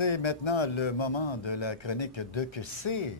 C'est maintenant le moment de la chronique de que c'est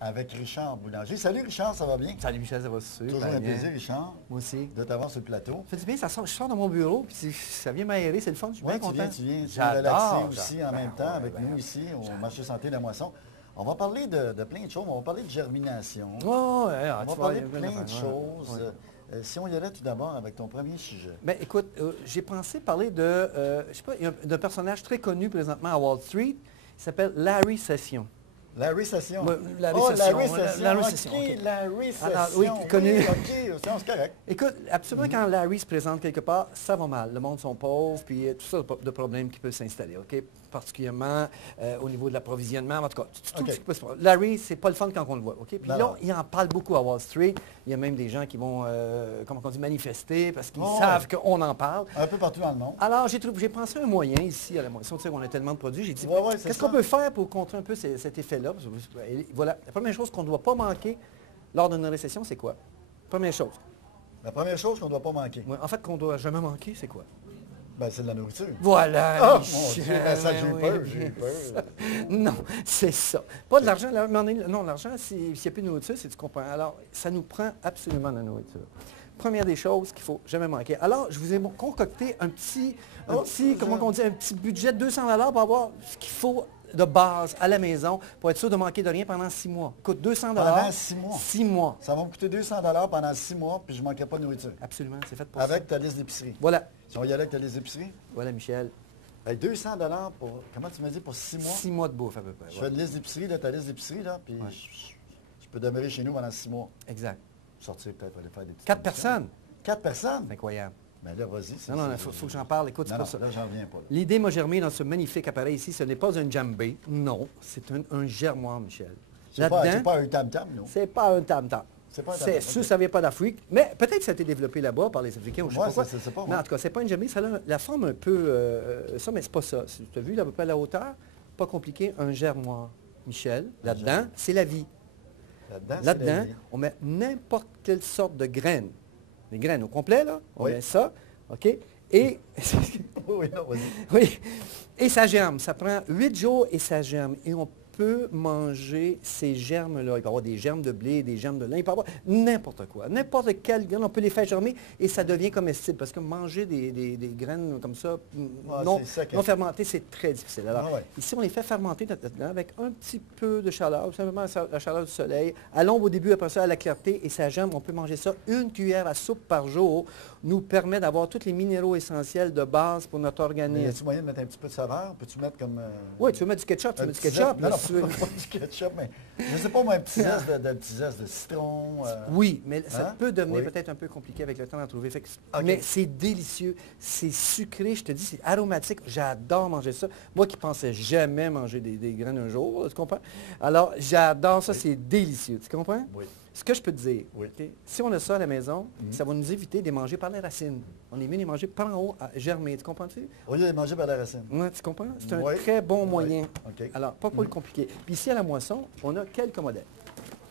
avec Richard Boulanger. Salut Richard, ça va bien? Salut Michel, ça va super Toujours un bien. plaisir, Richard, Moi aussi. de t'avoir sur le plateau. Ça fait du bien, je sors de mon bureau, puis ça vient m'aérer, c'est le fun, je suis Oui, bien content. tu viens J'adore, relaxer aussi en j'adore. même temps avec Ben, nous ici au marché santé de la Moisson. On va parler de plein de choses. On va parler de germination. Oh, ouais, On va parler de plein de choses. Si on y allait tout d'abord avec ton premier sujet. Ben, écoute, j'ai pensé parler de, je sais pas, il y a d'un personnage très connu présentement à Wall Street, il s'appelle Larry Session. La récession. La Oh, récession. la récession. La récession, OK, OK. la récession. Alors, oui, connu. OK, c'est correct. Écoute, absolument, quand Larry se présente quelque part, ça va mal. Le monde sont pauvres, puis tout ça de problèmes qui peuvent s'installer, OK? Particulièrement au niveau de l'approvisionnement, en tout cas, tout ce qui peut se passer. Larry, c'est pas le fun quand on le voit, OK? Puis là, il en parle beaucoup à Wall Street. Il y a même des gens qui vont, comment on dit, manifester parce qu'ils savent qu'on en parle. Un peu partout dans le monde. Alors, j'ai pensé un moyen ici à la Moisson. Tu sais, on a tellement de produits. J'ai dit, c'est qu'est-ce qu'on peut faire pour contrer un peu cet effet-là? Voilà, la première chose qu'on ne doit pas manquer lors d'une récession, c'est quoi? Première chose. La première chose qu'on ne doit pas manquer. Ouais, en fait, qu'on ne doit jamais manquer, c'est quoi? Ben, c'est de la nourriture. Voilà! Ah, mon Dieu, ben ça, j'ai eu peur. Non, c'est ça. Pas de l'argent. Non, l'argent, s'il n'y a plus de nourriture, c'est tu comprends. Alors, ça nous prend absolument de la nourriture. Première des choses qu'il ne faut jamais manquer. Alors, je vous ai concocté un petit comment on dit, un petit budget de 200 $ pour avoir ce qu'il faut de base à la maison pour être sûr de manquer de rien pendant 6 mois. Coûte 200 $. Pendant 6 mois? 6 mois. Ça va me coûter 200 $ pendant 6 mois, puis je ne manquerai pas de nourriture. Absolument, c'est fait pour ça. Avec ta liste d'épicerie. Voilà. Si on y allait avec ta liste d'épicerie? Voilà, Michel. Hey, 200 $ pour, comment tu m'as dit, pour 6 mois? 6 mois de bouffe à peu près. Je fais une liste d'épicerie, ta liste d'épicerie, là, puis je peux demeurer chez nous pendant 6 mois. Exact. Sortir peut-être, aller faire des petites 4 commissions. personnes. 4 personnes? C'est incroyable. Ben là, vas-y. Non, il faut que j'en parle. Écoute, c'est pas ça. Là, j'en reviens pas. Là. L'idée m'a germé dans ce magnifique appareil ici. Ce n'est pas un djembé. Non, c'est un germoir, Michel. C'est pas un tam-tam, non? C'est pas un tam-tam. C'est pas un C'est tam-tam. sûr, ça ne vient pas d'Afrique. Mais peut-être que ça a été développé là-bas par les Africains ou je sais pas quoi. c'est pas Non, moi. en tout cas, c'est pas un djembé. Ça a la forme un peu... ça, mais c'est pas ça. Tu as vu à peu près la hauteur? Pas compliqué. Un germoir, Michel. Là-dedans, c'est la vie. Là-dedans, on met n'importe quelle sorte de graines. Les graines au complet, là. On met ça. OK? Et... oui, non, vas-y. Oui. Et ça germe. Ça prend 8 jours et ça germe. Et on peut manger ces germes-là. Il peut y avoir des germes de blé, des germes de lin. Il peut y avoir n'importe quoi. N'importe quelle graine, on peut les faire germer et ça devient comestible. Parce que manger des graines comme ça, non fermentées, c'est très difficile. Alors, ici, on les fait fermenter là-dedans avec un petit peu de chaleur, tout simplement la chaleur du soleil. À l'ombre au début, après ça, à la clarté et ça germe. On peut manger ça. Une cuillère à soupe par jour nous permet d'avoir tous les minéraux essentiels de base pour notre organisme. As-tu moyen de mettre un petit peu de saveur? Peux-tu mettre comme... Oui, tu veux mettre du ketchup, tu mets du ketchup. Non, pas du ketchup, mais je ne sais pas, moi, un petit zeste de citron. Oui, mais ça peut devenir peut-être un peu compliqué avec le temps d'en trouver. Mais c'est délicieux, c'est sucré, je te dis, c'est aromatique. J'adore manger ça. Moi qui pensais jamais manger des graines un jour, tu comprends? Alors, j'adore ça, c'est délicieux, tu comprends? Oui. Ce que je peux te dire, si on a ça à la maison, ça va nous éviter de les manger par les racines. On est mieux de les manger par en haut à germer, tu comprends-tu? Au lieu de les manger par la racine. Oui, tu comprends? C'est un très bon moyen. Okay. Alors, pas pour le compliquer. Puis ici, à la Moisson, on a quelques modèles.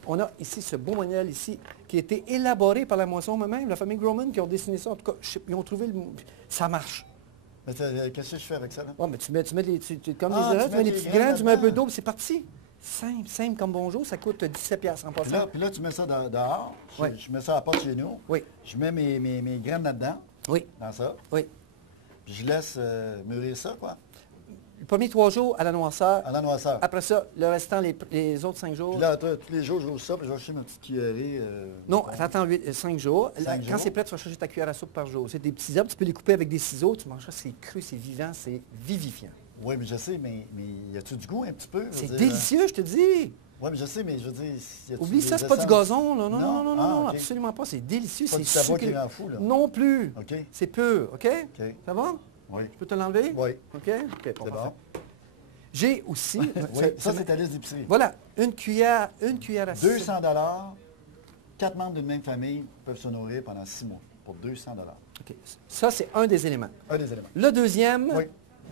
On a ici ce beau modèle ici qui a été élaboré par la Moisson eux-mêmes, la famille Groman qui ont dessiné ça. En tout cas, ils ont trouvé ça marche. Mais qu'est-ce que je fais avec ça, là? Oui, mais tu mets les petites graines, tu mets un peu d'eau, puis c'est parti. Simple comme bonjour, ça coûte 17 $ en passant. Puis là, tu mets ça dehors. Oui. Je mets ça à la porte chez nous. Oui. Je mets mes graines là-dedans. Oui. Dans ça. Oui. Puis je laisse mûrir ça, quoi. Les premiers 3 jours à la noirceur. À la noirceur. Après ça, le restant, les autres 5 jours. Puis là, tous les jours, je roule ça, puis je vais chercher ma petite cuillerée. Non, t'attends 5 jours. Quand c'est prêt, tu vas chercher ta cuillère à soupe par jour. C'est des petits herbes, tu peux les couper avec des ciseaux, tu manges ça, c'est cru, c'est vivant, c'est vivifiant. Oui, mais je sais, mais y a-tu du goût un petit peu? C'est délicieux, je te dis. Oui, mais je sais, mais je veux dire... Oublie ça, c'est pas du gazon, là. Non, okay. Absolument pas. C'est délicieux, c'est sucré. C'est pas du sucré. tabac qui rend fou, là. Non plus. OK. C'est peu, OK? Ça va? Oui. Je peux te l'enlever? Oui. OK? OK, c'est bon. J'ai aussi... oui, ça, c'est ta liste d'épicerie. Voilà, une cuillère à soupe. 200 $, 4 membres d'une même famille peuvent se nourrir pendant 6 mois pour 200 $. OK. Ça, c'est un des éléments. Un des éléments. Le deuxième, oui.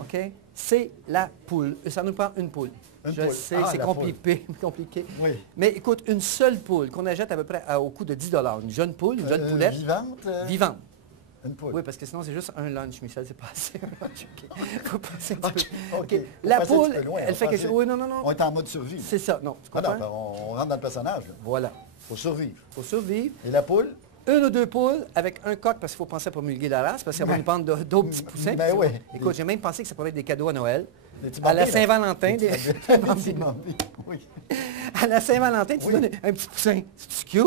OK, c'est la poule. Ça nous prend une poule. Je sais, c'est compliqué. Oui. Mais écoute, une seule poule qu'on achète à peu près au coût de 10 $. Une jeune poule, une jeune poulette. Vivante? Vivante. Une poule. Oui, parce que sinon, c'est juste un lunch, Michel, c'est pas assez un lunch. OK. Faut passer un petit peu. OK. OK. Faut La passer un poule, petit peu loin, elle fait quelque chose. Oui, non, non, non. On est en mode survie. C'est ça, non. Tu Ah comprends? non, on rentre dans le personnage. Il Voilà. faut survivre. Faut survivre. Et la poule? Une ou deux poules avec un coq, parce qu'il faut penser à promulguer la race, parce qu'elle va nous prendre d'autres petits poussins. Ben oui. Écoute, j'ai même pensé que ça pourrait être des cadeaux à Noël. Des petits À la bambins, là. Saint-Valentin. Des petits bambins, oui. À la Saint-Valentin, tu Oui. donnes un petit poussin. C'est cute?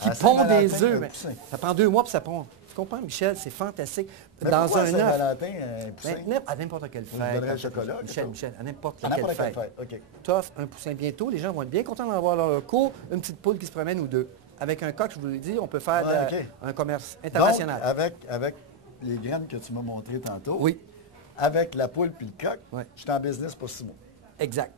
À Qui la pond des Saint-Valentin, œufs. un mais poussin. ça prend 2 mois pour ça pond. Tu comprends, Michel? C'est fantastique. Mais Dans pourquoi un œuf. Saint-Valentin, un poussin? À n'importe quelle Vous donnerez le fête. chocolat, Michel, quelque Michel, à n'importe À quelle n'importe quelle fête. fête, OK. T'offres un poussin bientôt, les gens vont être bien contents d'avoir leur cours, une petite poule qui se promène ou deux. Avec un coq, je vous l'ai dit, on peut faire Ouais, OK. un commerce Donc, international. avec les graines que tu m'as montrées tantôt, Oui, avec la poule puis le coq, Ouais. je suis en business pour 6 mois. exact.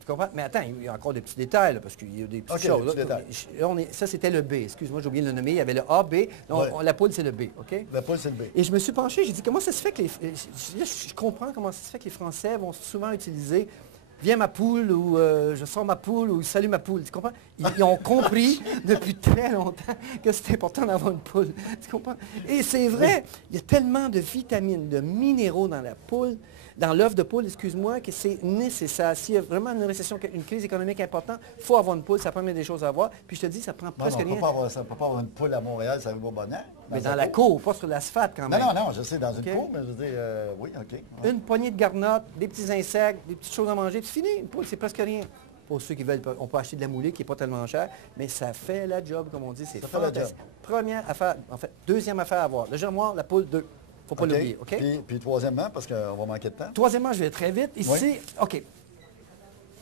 Tu comprends? Mais attends, il y a encore des petits détails, là, parce qu'il y a des petites OK, choses. des là. petits Là, ça, c'était le B. Excuse-moi, j'ai oublié de le nommer. Il y avait le A, B. Non, Ouais. la poule, c'est le B. OK? La poule, c'est le B. Et je me suis penché, j'ai dit, comment ça se fait que je comprends comment ça se fait que les Français vont souvent utiliser « Viens ma poule » ou Je sors ma poule » ou « Salut ma poule ». Tu comprends? Ils ont compris depuis très longtemps que c'est important d'avoir une poule. Tu comprends? Et c'est vrai, il y a tellement de vitamines, de minéraux dans la poule, dans l'œuf de poule, excuse-moi, que c'est nécessaire. S'il y a vraiment une récession, une crise économique importante, il faut avoir une poule, ça permet des choses à voir. Puis je te dis, ça prend Non, presque on ne rien. peut pas avoir ça. On ne peut pas avoir une poule à Montréal, ça vaut bonheur. Mais dans la cour, pas sur l'asphalte quand Non, même. non, non, je sais, dans une OK. cour, mais je veux dire, oui, OK. Ouais. Une poignée de garnottes, des petits insectes, des petites choses à manger, c'est fini. Une poule, c'est presque rien. Pour ceux qui veulent, on peut acheter de la moulée qui n'est pas tellement chère, mais ça fait la job, comme on dit. C'est Ça fait la fantastique. Première affaire, en fait, deuxième affaire à avoir. Le germoir, la poule, 2. Faut pas OK. l'oublier, OK? Puis troisièmement, parce qu'on va manquer de temps. Troisièmement, je vais très vite. Ici, Oui. OK.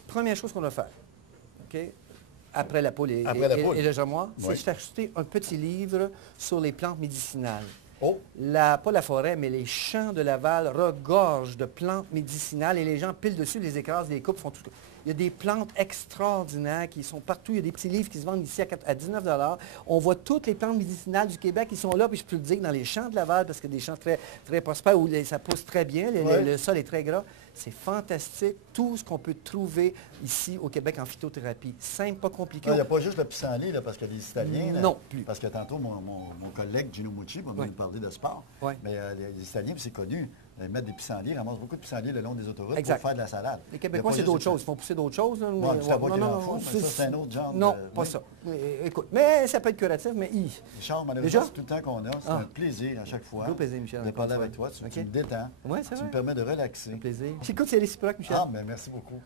Première chose qu'on va faire, OK? Après la poule et, Après la poule. et le germoir, Oui. c'est d'acheter un petit livre sur les plantes médicinales. Oh, Pas la forêt, mais les champs de Laval regorgent de plantes médicinales et les gens pilent dessus, les écrasent, les coupent, font tout. Il y a des plantes extraordinaires qui sont partout. Il y a des petits livres qui se vendent ici à 19 $. On voit toutes les plantes médicinales du Québec qui sont là, puis je peux le dire, dans les champs de Laval, parce que des champs très, très prospères où ça pousse très bien, Ouais. le sol est très gras. C'est fantastique, tout ce qu'on peut trouver ici au Québec en phytothérapie. Simple, pas compliqué. il n'y a pas juste le pissenlit, là, parce qu'il y a des Italiens. là. Non plus. Parce que tantôt, mon collègue Gino Mucci va Oui. nous parler de sport. Oui. Mais les Italiens, puis c'est connu, ils mettent des pissenlits, ils ramassent beaucoup de pissenlits le long des autoroutes Exact. pour faire de la salade. Les Il Québécois, y a c'est pas d'autres juste des choses. Ils font pousser d'autres choses. Là. Ouais, je sais pas qu'ils en font, mais ça, c'est un autre genre Non, de- pas oui. ça. Écoute, mais ça peut être curatif, mais Richard, malheureusement, Déjà? c'est tout le temps qu'on a. C'est Ah. un plaisir à chaque fois Gros plaisir, Michel, de encore parler une avec fois. toi. Tu OK. me détends. Ouais, c'est Tu vrai. me permets de relaxer. Un plaisir. J'écoute, c'est réciproque, Michel. Ah, mais merci beaucoup.